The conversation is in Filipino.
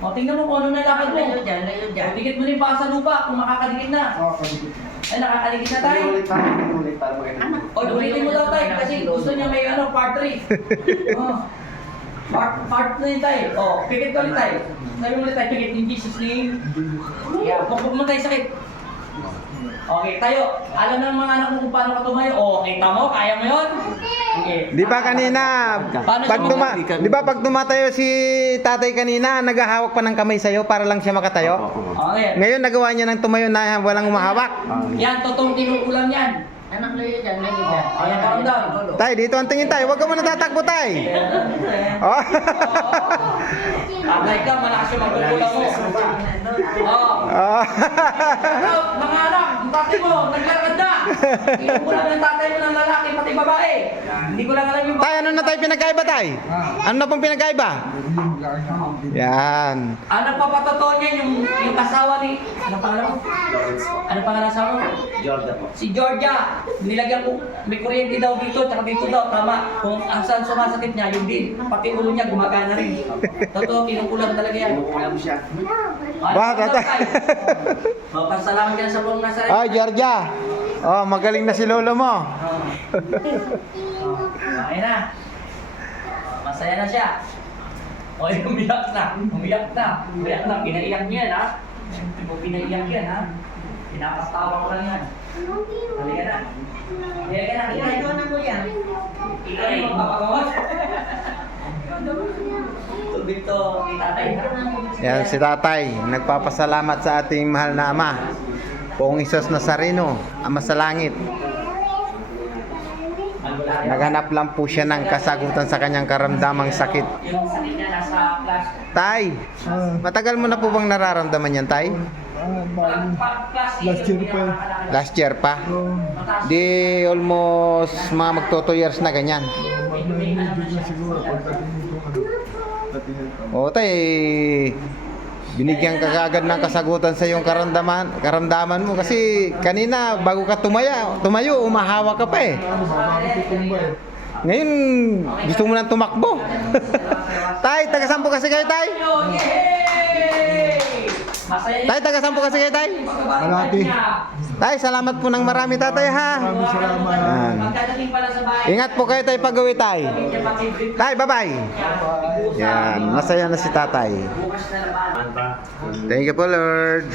O, tingnan mo kung ano na lakad mo. Layo dyan, layo dyan. Dikit mo rin pa sa lupa kung makakadikit na. Oo, kadikit. Ay, nakakadikit na tayo. Ulit para maganda. O, ulitin mo daw tayo kasi gusto niya may ano, part 3. Part na yun tayo. O, pikit ka ulit tayo. Sabi mo ulit tayo, pikit in Jesus name. Yeah, huwag mo tayo sakit. Okay, tayo. Alam ng mga anak mo kung paano ka tumayo. O, kita mo, kaya mo yun? Okay. Di ba kanina, di ba pag tumatayo si tatay kanina, naghahawak pa ng kamay sa'yo para lang siya makatayo? Okay. Ngayon nagawa niya ng tumayo na walang umahawak. Yan, totoong tinukulang yan. Anak, layo dyan, layo dyan. Ayan, parang daw. Tay, dito ang tingin tayo. Huwag ka muna tatakbo, tay. Oh. Tatay ka, malakas yung magkukulang mo. Oo. Oh. Ano, mga anak, yung tatay mo, naglalakad na. Tinukulang ng tatay mo ng lalaki, pati babae. Hindi ko lang alam yung Tay, ano na tayo pinagkaiba, tay? Ano na pong pinagkaiba? Yan. Ang nagpapatotoo niya yung asawa ni... Ano pangalan mo? Ano pangalan asawa mo? Jordan po. Si Georgia. Nilagyan ko, may kuryente daw dito, tsaka dito daw, tama. Kung ang saan sumasakit niya, yung din. Pati ulo niya, gumagana rin. Totoo, kinukulang talaga yan. Kinukulang siya. Bakit, tatay? Pasalamat ka na sa pong nasa rin. Ay, Georgia. Oh, magaling na si lolo mo. Okay na. Masaya na siya. O, umiyak na. Umiyak na. Umiyak na. Pinaiyak niya yan, ha? Pinaiyak yan, ha? Pinapastawa ko lang yan. Halika na. Halika na. Halika na. Ikaw na mo yan. Ikaw na yung magpapagawas. Tubig to, kay tatay, ha? Yan si tatay. Nagpapasalamat sa ating mahal na ama. Poong Isos Nazareno, Ama sa Langit. Naghanap lang po siya ng kasagutan sa kanyang karamdamang sakit. Yung sakit niya nasa class. Tay, matagal mo na po bang nararamdaman yan, tay? Last year pa. Last year pa? Di almost mga magto 2 years na ganyan. Siguro pagdating nito O tay, binigyan ka kaagad ng kasagutan sa iyong karamdaman mo kasi kanina bago ka tumayo, umahawa ka pa eh. Ngayon, gusto mo nang tumakbo. Tay, taga-sampo kasi kayo, tay? Tay, taga-sampo kasi kayo, tay? Malati. Tay, salamat po ng marami, tatay, ha? Maraming salamat. Yan. Pagkadating pala sa bahay, Ingat po kayo, tay, pag-uwi, tay. Tay, bye-bye. Yan, masaya na si tatay. bukas na naman. Thank you po, Lord.